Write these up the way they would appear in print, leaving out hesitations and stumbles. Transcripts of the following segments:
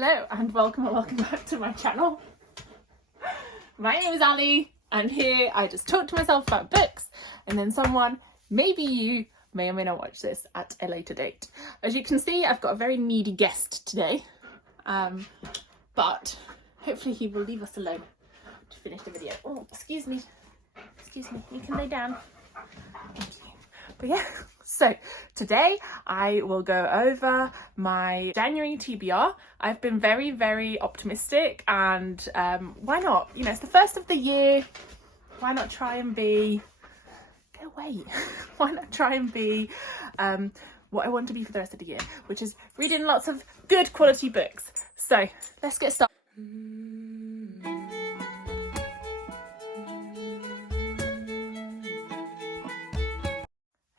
Hello and welcome back to my channel. My name is Ali and here I just talk to myself about books, and then someone, maybe you, may or may not watch this at a later date. As you can see, I've got a very needy guest today, but hopefully he will leave us alone to finish the video. Oh, excuse me, you can lay down. Thank you. But yeah, so today I will go over my January TBR. I've been very, very optimistic, and why not? You know, it's the first of the year. Why not try and be, go away. Why not try and be what I want to be for the rest of the year, which is reading lots of good quality books. So let's get started.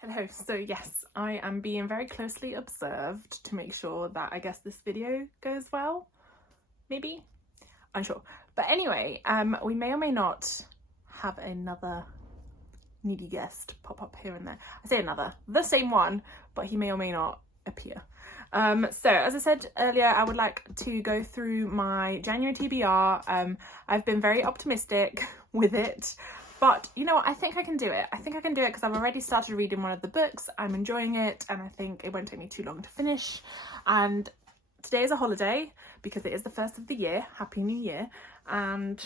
Hello, so yes, I am being very closely observed to make sure that I guess this video goes well, maybe, unsure. But anyway, we may or may not have another needy guest pop up here and there. I say another, the same one, but he may or may not appear. So as I said earlier, I would like to go through my January TBR. I've been very optimistic with it. But you know what, I think I can do it. I think I can do it because I've already started reading one of the books. I'm enjoying it and I think it won't take me too long to finish. And today is a holiday because it is the first of the year. Happy New Year. And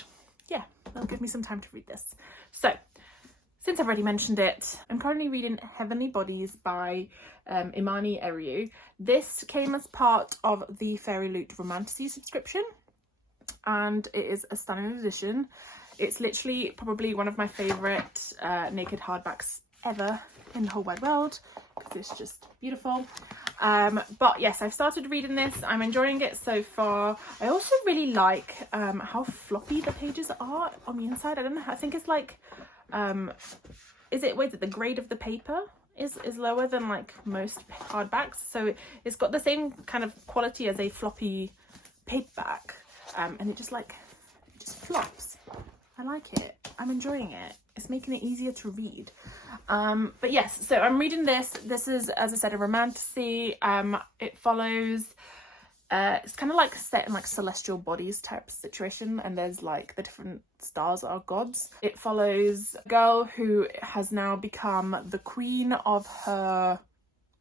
yeah, that'll give me some time to read this. So, since I've already mentioned it, I'm currently reading Heavenly Bodies by Imani Eriu. This came as part of the Fairy Loot Romantasy subscription and it is a stunning edition. It's literally probably one of my favourite naked hardbacks ever in the whole wide world because it's just beautiful. But yes, I've started reading this. I'm enjoying it so far. I also really like how floppy the pages are on the inside. I don't know, I think it's like, is it the grade of the paper is lower than like most hardbacks. So it's got the same kind of quality as a floppy paperback. And it just flops. I like it. I'm enjoying it. It's making it easier to read. But yes, so I'm reading this. This is, as I said, a romantasy. It follows, it's kind of like set in like celestial bodies type situation, and there's like the different stars are gods. It follows a girl who has now become the queen of her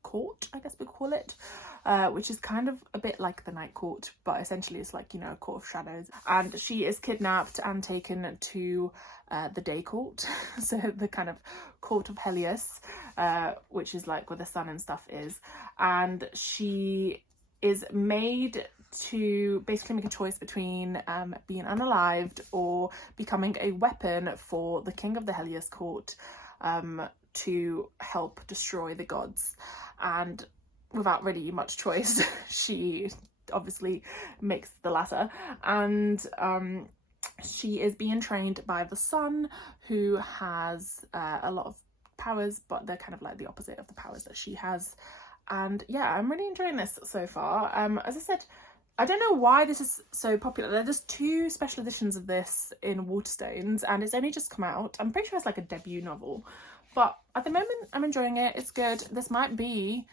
court, I guess we call it. Which is kind of a bit like the Night Court, but essentially it's like, you know, a court of shadows. And she is kidnapped and taken to the Day Court, so the kind of court of Helios, which is like where the sun and stuff is. And she is made to basically make a choice between being unalived or becoming a weapon for the king of the Helios court to help destroy the gods. And without really much choice, she obviously makes the latter, and she is being trained by the sun, who has a lot of powers, but they're kind of like the opposite of the powers that she has. And yeah, I'm really enjoying this so far. As I said, I don't know why this is so popular. There are just 2 special editions of this in Waterstones, and it's only just come out. I'm pretty sure it's like a debut novel, but at the moment I'm enjoying it. It's good. This might be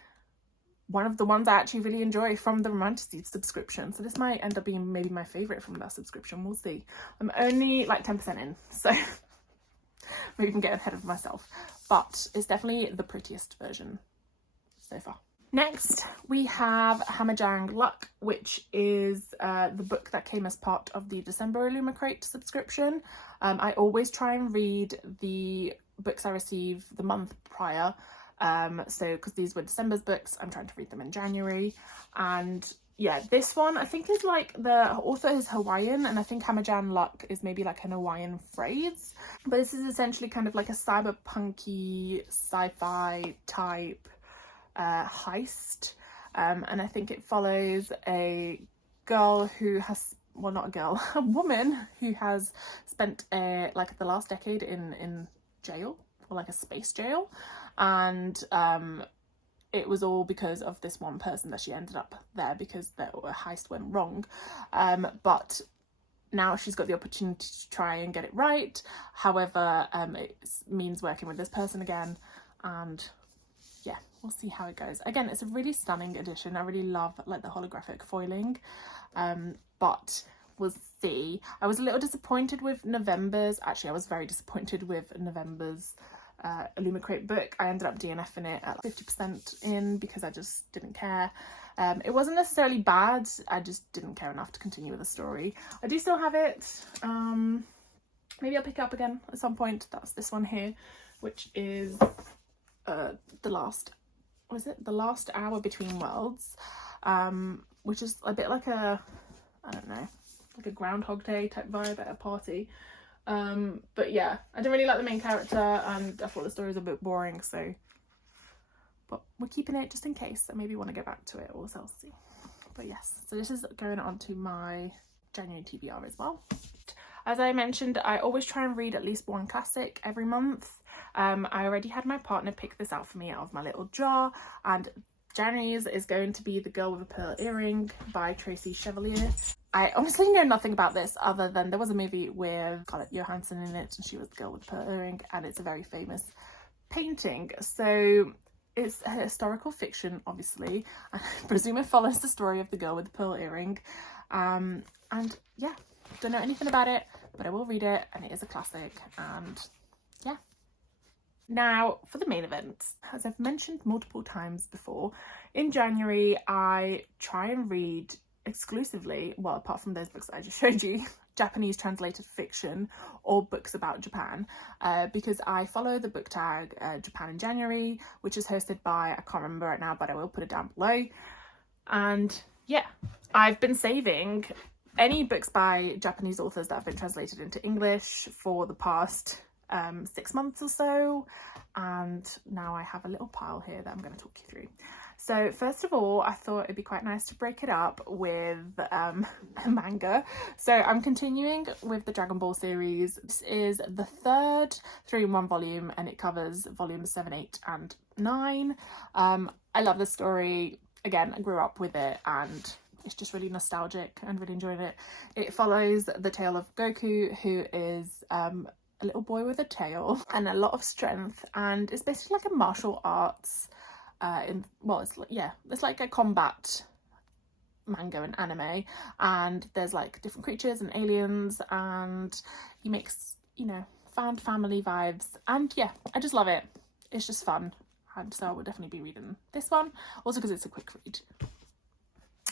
one of the ones I actually really enjoy from the Romantasy subscription. So this might end up being maybe my favourite from that subscription. We'll see. I'm only like 10% in, so maybe I'm getting ahead of myself. But it's definitely the prettiest version so far. Next, we have Hamajang Luck, which is the book that came as part of the December Illumicrate subscription. I always try and read the books I receive the month prior. So because these were December's books, I'm trying to read them in January. And yeah, this one I think is like, the author is Hawaiian, and I think Hamajan Luck is maybe like an Hawaiian phrase. But this is essentially kind of like a cyberpunky sci-fi type heist. And I think it follows a girl who has, well, not a girl, a woman who has spent like the last decade in jail, or like a space jail. And it was all because of this one person that she ended up there because the heist went wrong. But now she's got the opportunity to try and get it right. However, it means working with this person again, and yeah, we'll see how it goes. Again, it's a really stunning edition. I really love like the holographic foiling. but we'll see. I was a little disappointed with November's. Actually, I was very disappointed with November's Illumicrate book. I ended up DNFing it at 50% in because I just didn't care. It wasn't necessarily bad, I just didn't care enough to continue with the story. I do still have it. Maybe I'll pick it up again at some point. That's this one here, which is the last hour between worlds, which is a bit like a, I don't know, like a Groundhog Day type vibe at a party. But yeah, I didn't really like the main character and I thought the story was a bit boring, so, but we're keeping it just in case. I maybe want to go back to it, or else I'll see. But yes, so this is going on to my January TBR as well. As I mentioned, I always try and read at least one classic every month. I already had my partner pick this out for me out of my little jar, and January's is going to be The Girl with a Pearl Earring by Tracy Chevalier. I honestly know nothing about this other than there was a movie with Scarlett Johansson in it and she was the girl with the pearl earring, and it's a very famous painting. So it's a historical fiction, obviously. I presume it follows the story of the girl with the pearl earring. And yeah, don't know anything about it, but I will read it, and it is a classic, and yeah. Now, for the main event, as I've mentioned multiple times before, in January I try and read exclusively, well, apart from those books that I just showed you, Japanese translated fiction or books about Japan, because I follow the book tag Japan in January, which is hosted by, I can't remember right now, but I will put it down below. And yeah, I've been saving any books by Japanese authors that have been translated into English for the past 6 months or so, and now I have a little pile here that I'm going to talk you through. So first of all, I thought it'd be quite nice to break it up with a manga. So I'm continuing with the Dragon Ball series. This is the third 3-in-1 volume, and it covers volumes 7, 8 and 9. I love this story. Again, I grew up with it and it's just really nostalgic and really enjoyed it. It follows the tale of Goku, who is a little boy with a tail and a lot of strength, and it's basically like a martial arts it's like a combat manga and anime, and there's like different creatures and aliens, and he makes, you know, found family vibes, and yeah, I just love it. It's just fun, and so I would definitely be reading this one, also because it's a quick read.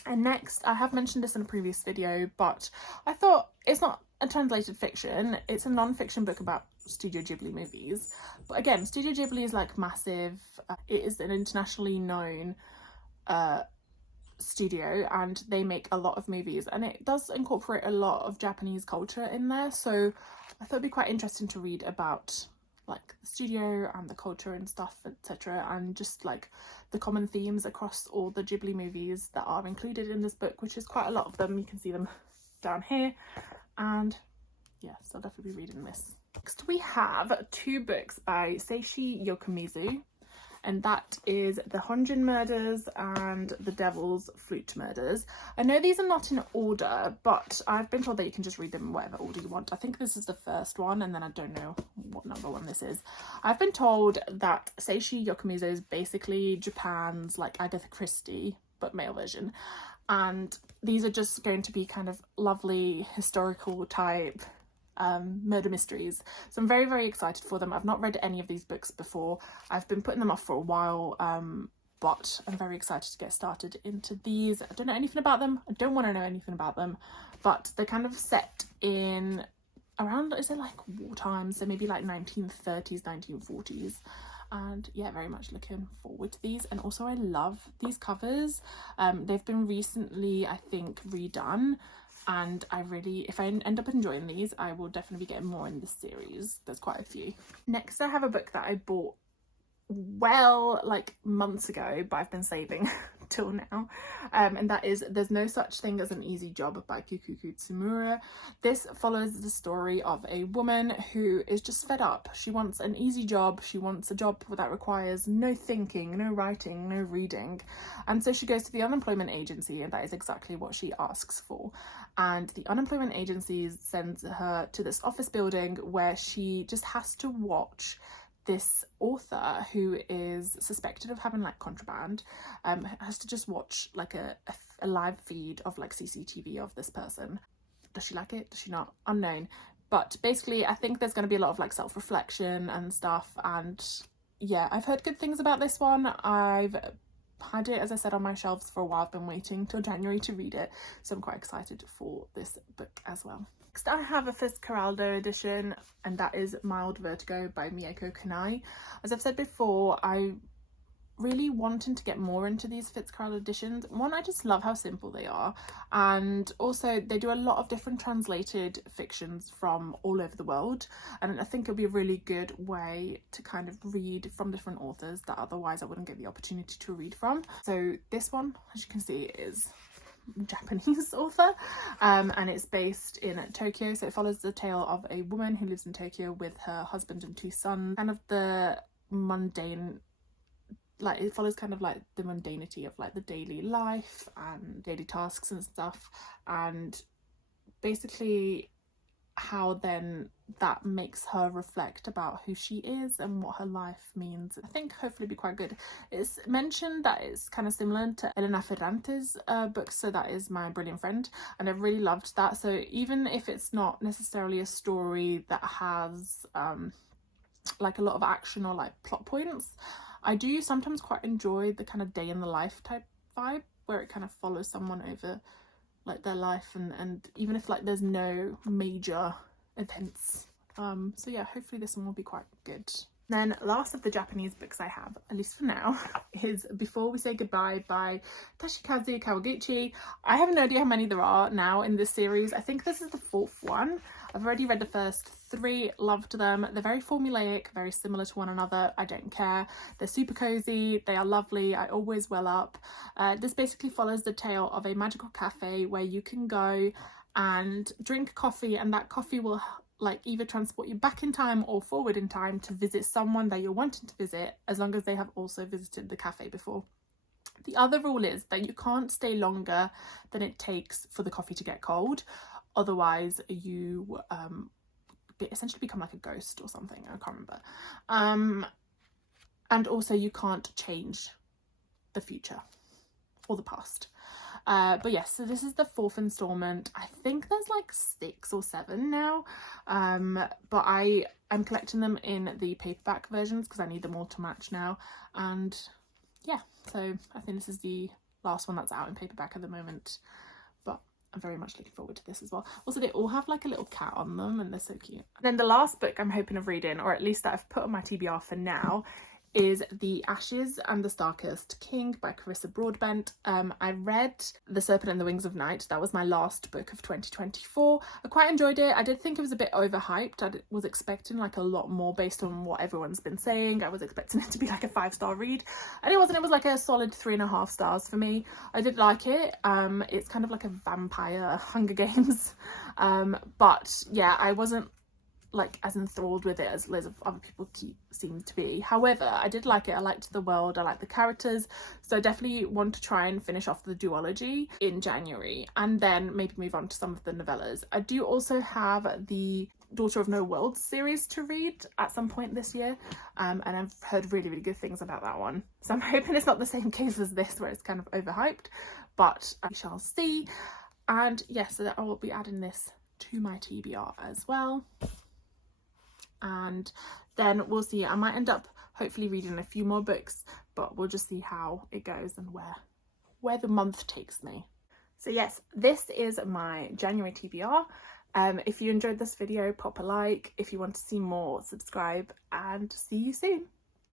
And next, I have mentioned this in a previous video, but I thought it's not a translated fiction, it's a non-fiction book about Studio Ghibli movies. But again, Studio Ghibli is like massive. It is an internationally known studio, and they make a lot of movies, and it does incorporate a lot of Japanese culture in there. So I thought it'd be quite interesting to read about like the studio and the culture and stuff, etc., and just like the common themes across all the Ghibli movies that are included in this book, which is quite a lot of them. You can see them down here, and yeah, so I'll definitely be reading this. Next we have 2 books by Seishi Yokomizu, and that is The Honjin Murders and The Devil's Flute Murders. I know these are not in order, but I've been told that you can just read them in whatever order you want. I think this is the first one, and then I don't know what number one this is. I've been told that Seishi Yokomizu is basically Japan's like Agatha Christie, but male version. And these are just going to be kind of lovely historical type murder mysteries, so I'm very, very excited for them. I've not read any of these books before. I've been putting them off for a while, but I'm very excited to get started into these. I don't know anything about them, I don't want to know anything about them, but they're kind of set in around, is it like wartime, so maybe like 1930s, 1940s, and yeah, very much looking forward to these. And also I love these covers. They've been recently, I think, redone, and I really, if I end up enjoying these, I will definitely be getting more in this series. There's quite a few. Next, I have a book that I bought well like months ago, but I've been saving till now, and that is There's No Such Thing as an Easy Job by Kikuko Tsumura. This follows the story of a woman who is just fed up. She wants an easy job, she wants a job that requires no thinking, no writing, no reading, and so she goes to the unemployment agency, and that is exactly what she asks for. And the unemployment agency sends her to this office building where she just has to watch this author who is suspected of having like contraband has to just watch like a live feed of like CCTV of this person. Does she like it? Does she not? Unknown. But basically I think there's going to be a lot of like self-reflection and stuff, and yeah, I've heard good things about this one. I've had it, as I said, on my shelves for a while. I've been waiting till January to read it, so I'm quite excited for this book as well. Next I have a Fitzcarraldo edition, and that is Mild Vertigo by Mieko Kanai. As I've said before, I really wanting to get more into these Fitzcarraldo editions. One, I just love how simple they are, and also they do a lot of different translated fictions from all over the world, and I think it'll be a really good way to kind of read from different authors that otherwise I wouldn't get the opportunity to read from. So this one, as you can see, is Japanese author, and it's based in Tokyo, so it follows the tale of a woman who lives in Tokyo with her husband and 2 sons. Kind of the mundane, like it follows kind of like the mundanity of like the daily life and daily tasks and stuff, and basically how then that makes her reflect about who she is and what her life means. I think hopefully it'll be quite good. It's mentioned that it's kind of similar to Elena Ferrante's book, So That Is My Brilliant Friend, and I've really loved that. So even if it's not necessarily a story that has like a lot of action or like plot points, I do sometimes quite enjoy the kind of day in the life type vibe where it kind of follows someone over like their life, and even if like there's no major events. So yeah, hopefully this one will be quite good. Then last of the Japanese books I have, at least for now, is Before We Say Goodbye by Toshikazu Kawaguchi. I have no idea how many there are now in this series. I think this is the 4th one. I've already read the first 3, loved them. They're very formulaic, very similar to one another. I don't care. They're super cozy, they are lovely, I always well up. This basically follows the tale of a magical cafe where you can go and drink coffee, and that coffee will like either transport you back in time or forward in time to visit someone that you're wanting to visit, as long as they have also visited the cafe before. The other rule is that you can't stay longer than it takes for the coffee to get cold, otherwise you essentially become like a ghost or something. I can't remember. And also you can't change the future or the past. But yes, so this is the 4th installment. I think there's like 6 or 7 now, but I'm collecting them in the paperback versions because I need them all to match now. And yeah, so I think this is the last one that's out in paperback at the moment, but I'm very much looking forward to this as well. Also, they all have like a little cat on them and they're so cute. Then the last book I'm hoping of reading, or at least that I've put on my TBR for now, is The Ashes and the Star-Cursed King by Carissa Broadbent. I read The Serpent and the Wings of Night. That was my last book of 2024. I quite enjoyed it. I did think it was a bit overhyped. I was expecting like a lot more based on what everyone's been saying. I was expecting it to be like a 5-star read, and it wasn't. It was like a solid 3.5 stars for me. I did like it. It's kind of like a vampire Hunger Games, but yeah, I wasn't like as enthralled with it as loads of other people seem to be. However, I did like it. I liked the world, I liked the characters, so I definitely want to try and finish off the duology in January and then maybe move on to some of the novellas. I do also have the Daughter of No Worlds series to read at some point this year, and I've heard really, really good things about that one, so I'm hoping it's not the same case as this where it's kind of overhyped, but I shall see. And yes, so I will be adding this to my TBR as well. And then we'll see. I might end up hopefully reading a few more books, but we'll just see how it goes and where the month takes me. So yes, this is my January TBR. If you enjoyed this video, pop a like. If you want to see more, subscribe, and see you soon.